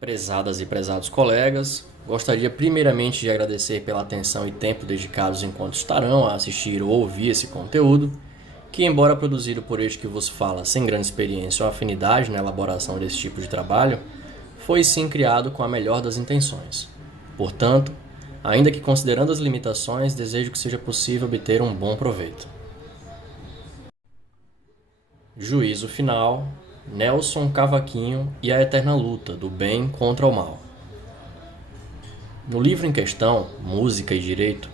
Prezadas e prezados colegas, gostaria primeiramente de agradecer pela atenção e tempo dedicados enquanto estarão a assistir ou ouvir esse conteúdo, que, embora produzido por este que vos fala sem grande experiência ou afinidade na elaboração desse tipo de trabalho, foi sim criado com a melhor das intenções. Portanto, ainda que considerando as limitações, desejo que seja possível obter um bom proveito. Juízo final, Nelson Cavaquinho e a eterna luta do bem contra o mal. No livro em questão, Música e Direito,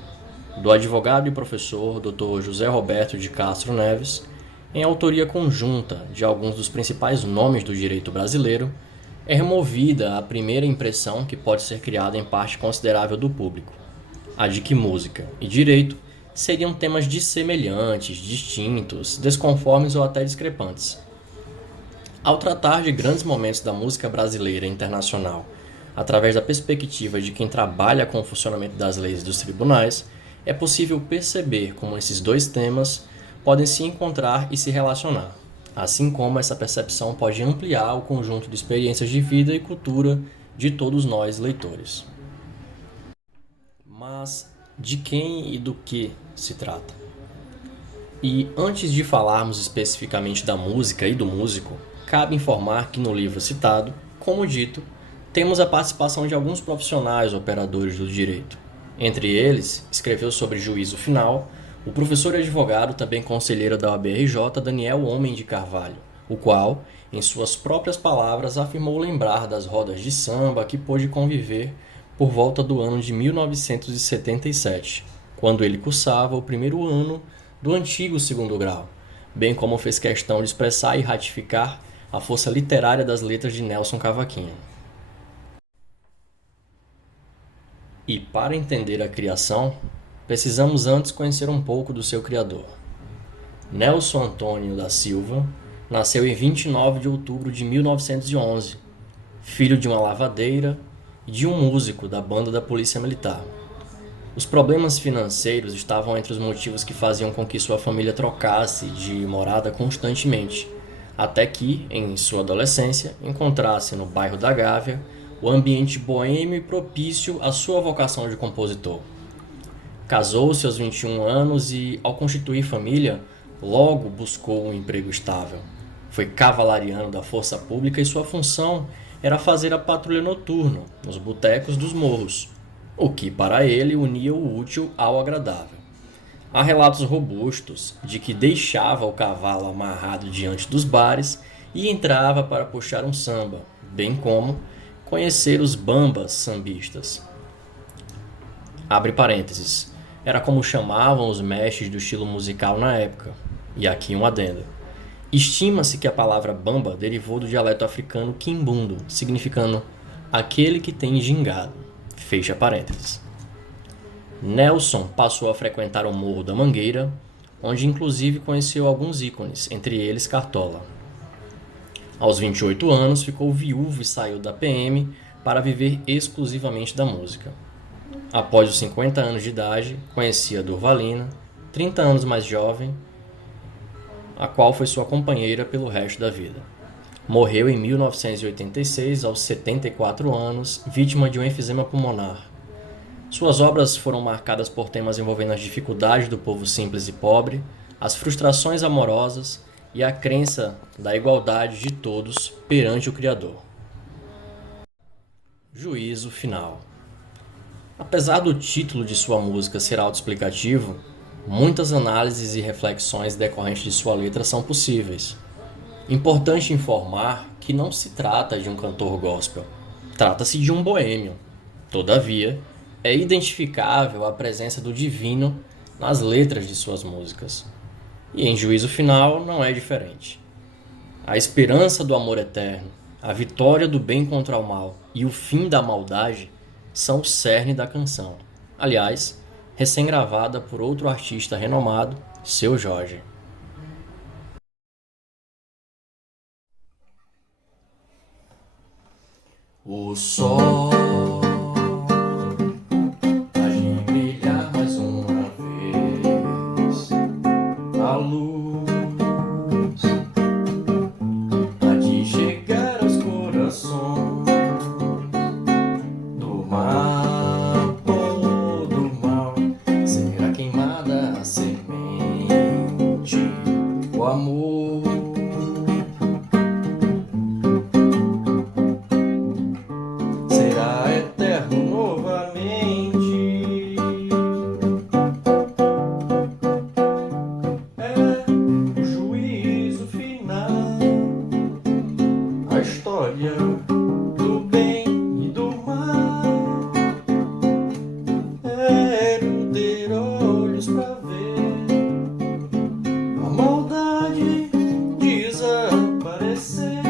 do advogado e professor Dr. José Roberto de Castro Neves, em autoria conjunta de alguns dos principais nomes do direito brasileiro, é removida a primeira impressão que pode ser criada em parte considerável do público, a de que música e direito seriam temas dissemelhantes, distintos, desconformes ou até discrepantes. Ao tratar de grandes momentos da música brasileira e internacional, através da perspectiva de quem trabalha com o funcionamento das leis e dos tribunais, é possível perceber como esses dois temas podem se encontrar e se relacionar, assim como essa percepção pode ampliar o conjunto de experiências de vida e cultura de todos nós leitores. Mas de quem e do que se trata? E antes de falarmos especificamente da música e do músico, cabe informar que no livro citado, como dito, temos a participação de alguns profissionais operadores do direito. Entre eles, escreveu sobre juízo final o professor e advogado, também conselheiro da OAB-RJ, Daniel Homem de Carvalho, o qual, em suas próprias palavras, afirmou lembrar das rodas de samba que pôde conviver por volta do ano de 1977, quando ele cursava o primeiro ano do antigo segundo grau, bem como fez questão de expressar e ratificar a força literária das letras de Nelson Cavaquinho. E para entender a criação, precisamos antes conhecer um pouco do seu criador. Nelson Antônio da Silva nasceu em 29 de outubro de 1911, filho de uma lavadeira e de um músico da banda da Polícia Militar. Os problemas financeiros estavam entre os motivos que faziam com que sua família trocasse de morada constantemente, até que, em sua adolescência, encontrasse no bairro da Gávea o ambiente boêmio e propício à sua vocação de compositor. Casou-se aos 21 anos e, ao constituir família, logo buscou um emprego estável. Foi cavalariano da força pública e sua função era fazer a patrulha noturna nos botecos dos morros, o que para ele unia o útil ao agradável. Há relatos robustos de que deixava o cavalo amarrado diante dos bares e entrava para puxar um samba, bem como conhecer os bambas sambistas. Abre parênteses. Era como chamavam os mestres do estilo musical na época. E aqui um adendo. Estima-se que a palavra bamba derivou do dialeto africano quimbundo, significando aquele que tem gingado. Fecha parênteses. Nelson passou a frequentar o Morro da Mangueira, onde inclusive conheceu alguns ícones, entre eles Cartola. Aos 28 anos, ficou viúvo e saiu da PM para viver exclusivamente da música. Após os 50 anos de idade, conhecia Durvalina, 30 anos mais jovem, a qual foi sua companheira pelo resto da vida. Morreu em 1986, aos 74 anos, vítima de um enfisema pulmonar. Suas obras foram marcadas por temas envolvendo as dificuldades do povo simples e pobre, as frustrações amorosas e a crença da igualdade de todos perante o Criador. Juízo final. Apesar do título de sua música ser autoexplicativo, muitas análises e reflexões decorrentes de sua letra são possíveis. Importante informar que não se trata de um cantor gospel, trata-se de um boêmio. Todavia, é identificável a presença do divino nas letras de suas músicas. E em Juízo Final não é diferente. A esperança do amor eterno, a vitória do bem contra o mal e o fim da maldade são o cerne da canção. Aliás, recém-gravada por outro artista renomado, Seu Jorge. O sol há de brilhar mais uma vez. A luz há de chegar aos corações. história do bem e do mal. Quero ter olhos pra ver a maldade desaparecer.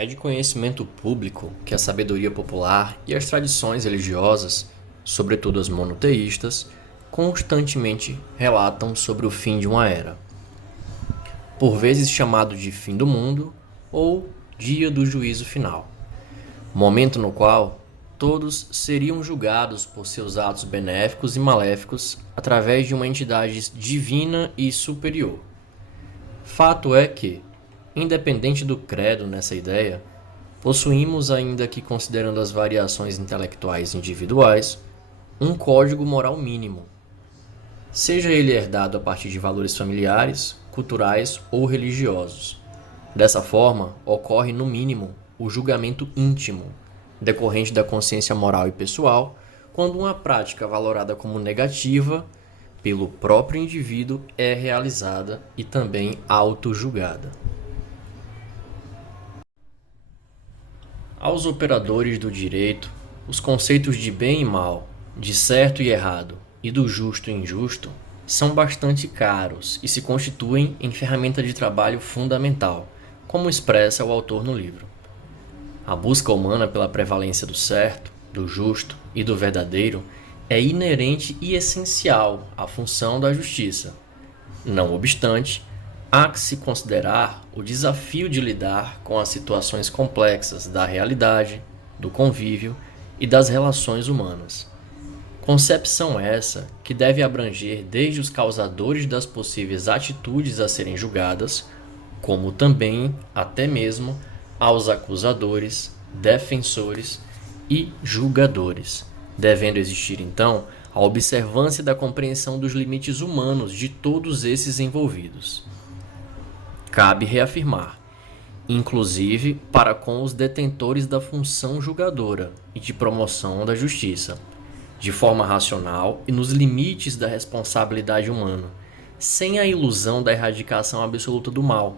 É de conhecimento público que a sabedoria popular e as tradições religiosas, sobretudo as monoteístas, constantemente relatam sobre o fim de uma era, por vezes chamado de fim do mundo ou dia do juízo final, momento no qual todos seriam julgados por seus atos benéficos e maléficos através de uma entidade divina e superior. Fato é que, independente do credo nessa ideia, possuímos, ainda que considerando as variações intelectuais individuais, um código moral mínimo, seja ele herdado a partir de valores familiares, culturais ou religiosos. Dessa forma, ocorre, no mínimo, o julgamento íntimo, decorrente da consciência moral e pessoal, quando uma prática valorada como negativa pelo próprio indivíduo é realizada e também auto-julgada. Aos operadores do direito, os conceitos de bem e mal, de certo e errado e do justo e injusto são bastante caros e se constituem em ferramenta de trabalho fundamental, como expressa o autor no livro. A busca humana pela prevalência do certo, do justo e do verdadeiro é inerente e essencial à função da justiça. Não obstante, há que se considerar o desafio de lidar com as situações complexas da realidade, do convívio e das relações humanas. Concepção essa que deve abranger desde os causadores das possíveis atitudes a serem julgadas, como também, até mesmo, aos acusadores, defensores e julgadores, devendo existir, então, a observância da compreensão dos limites humanos de todos esses envolvidos. Cabe reafirmar, inclusive para com os detentores da função julgadora e de promoção da justiça, de forma racional e nos limites da responsabilidade humana, sem a ilusão da erradicação absoluta do mal,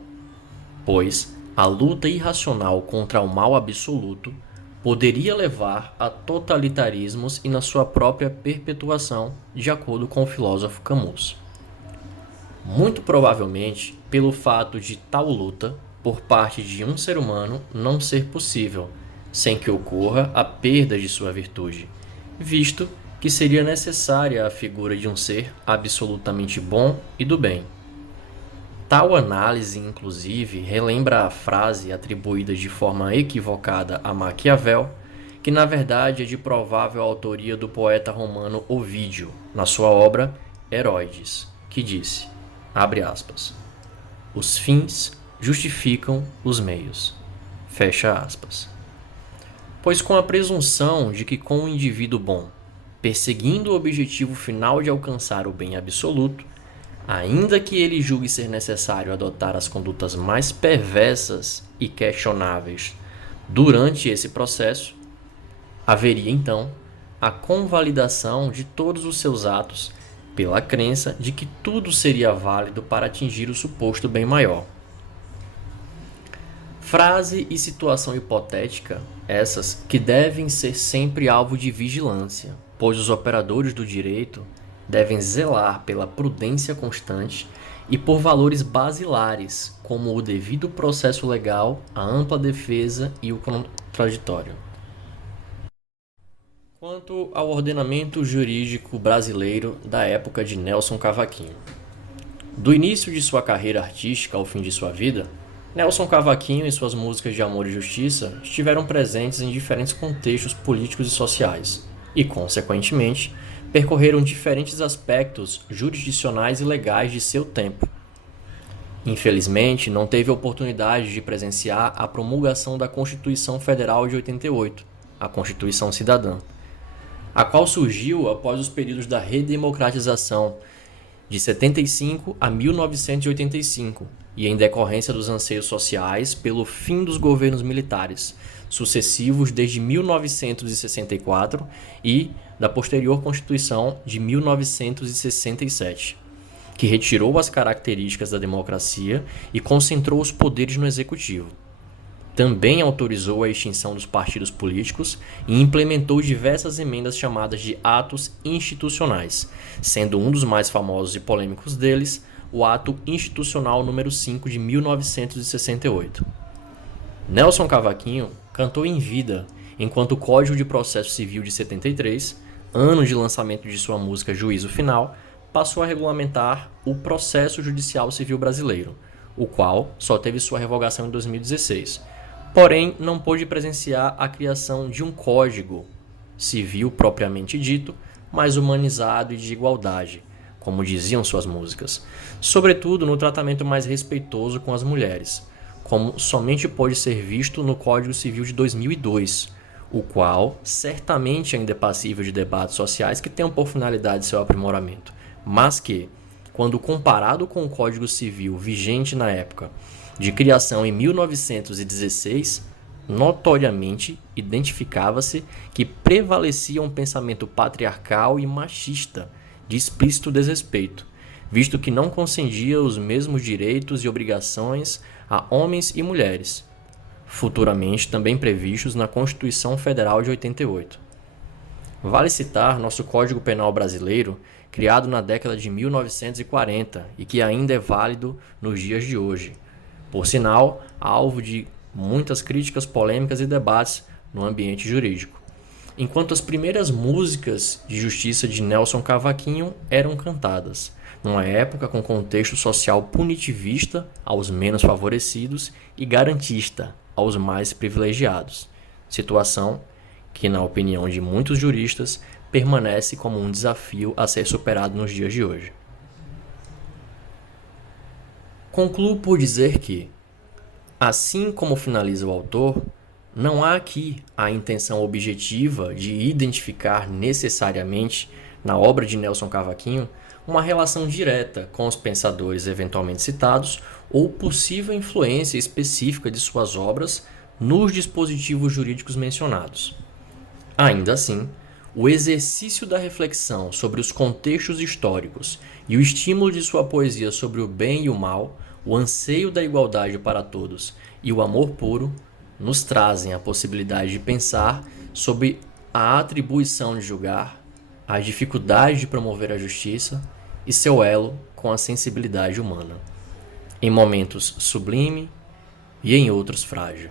pois a luta irracional contra o mal absoluto poderia levar a totalitarismos e na sua própria perpetuação, de acordo com o filósofo Camus. Muito provavelmente pelo fato de tal luta, por parte de um ser humano, não ser possível, sem que ocorra a perda de sua virtude, visto que seria necessária a figura de um ser absolutamente bom e do bem. Tal análise, inclusive, relembra a frase atribuída de forma equivocada a Maquiavel, que na verdade é de provável autoria do poeta romano Ovídio, na sua obra Heróides, que disse, abre aspas, os fins justificam os meios, fecha aspas. Pois com a presunção de que com o indivíduo bom, perseguindo o objetivo final de alcançar o bem absoluto, ainda que ele julgue ser necessário adotar as condutas mais perversas e questionáveis durante esse processo, haveria então a convalidação de todos os seus atos pela crença de que tudo seria válido para atingir o suposto bem maior. Frase e situação hipotética, essas que devem ser sempre alvo de vigilância, pois os operadores do direito devem zelar pela prudência constante e por valores basilares, como o devido processo legal, a ampla defesa e o contraditório. Quanto ao ordenamento jurídico brasileiro da época de Nelson Cavaquinho. Do início de sua carreira artística ao fim de sua vida, Nelson Cavaquinho e suas músicas de amor e justiça estiveram presentes em diferentes contextos políticos e sociais e, consequentemente, percorreram diferentes aspectos jurisdicionais e legais de seu tempo. Infelizmente, não teve a oportunidade de presenciar a promulgação da Constituição Federal de 88, a Constituição Cidadã. a qual surgiu após os períodos da redemocratização de 75 a 1985 e em decorrência dos anseios sociais pelo fim dos governos militares sucessivos desde 1964 e da posterior Constituição de 1967, que retirou as características da democracia e concentrou os poderes no executivo. Também autorizou a extinção dos partidos políticos e implementou diversas emendas chamadas de atos institucionais, sendo um dos mais famosos e polêmicos deles o Ato Institucional número 5 de 1968. Nelson Cavaquinho cantou em vida, enquanto o Código de Processo Civil de 73, ano de lançamento de sua música Juízo Final, passou a regulamentar o processo judicial civil brasileiro, o qual só teve sua revogação em 2016. Porém, não pôde presenciar a criação de um código civil propriamente dito, mais humanizado e de igualdade, como diziam suas músicas, sobretudo no tratamento mais respeitoso com as mulheres, como somente pôde ser visto no Código Civil de 2002, o qual certamente ainda é passível de debates sociais que tenham por finalidade seu aprimoramento, mas que, quando comparado com o Código Civil vigente na época, de criação em 1916, notoriamente identificava-se que prevalecia um pensamento patriarcal e machista de explícito desrespeito, visto que não concedia os mesmos direitos e obrigações a homens e mulheres, futuramente também previstos na Constituição Federal de 88. Vale citar nosso Código Penal brasileiro, criado na década de 1940 e que ainda é válido nos dias de hoje. Por sinal, alvo de muitas críticas, polêmicas e debates no ambiente jurídico. Enquanto as primeiras músicas de justiça de Nelson Cavaquinho eram cantadas, numa época com contexto social punitivista aos menos favorecidos e garantista aos mais privilegiados, situação que, na opinião de muitos juristas, permanece como um desafio a ser superado nos dias de hoje. Concluo por dizer que, assim como finaliza o autor, não há aqui a intenção objetiva de identificar necessariamente, na obra de Nelson Cavaquinho, uma relação direta com os pensadores eventualmente citados ou possível influência específica de suas obras nos dispositivos jurídicos mencionados. Ainda assim, o exercício da reflexão sobre os contextos históricos e o estímulo de sua poesia sobre o bem e o mal, o anseio da igualdade para todos e o amor puro, nos trazem a possibilidade de pensar sobre a atribuição de julgar, a dificuldade de promover a justiça e seu elo com a sensibilidade humana, em momentos sublime e em outros frágil.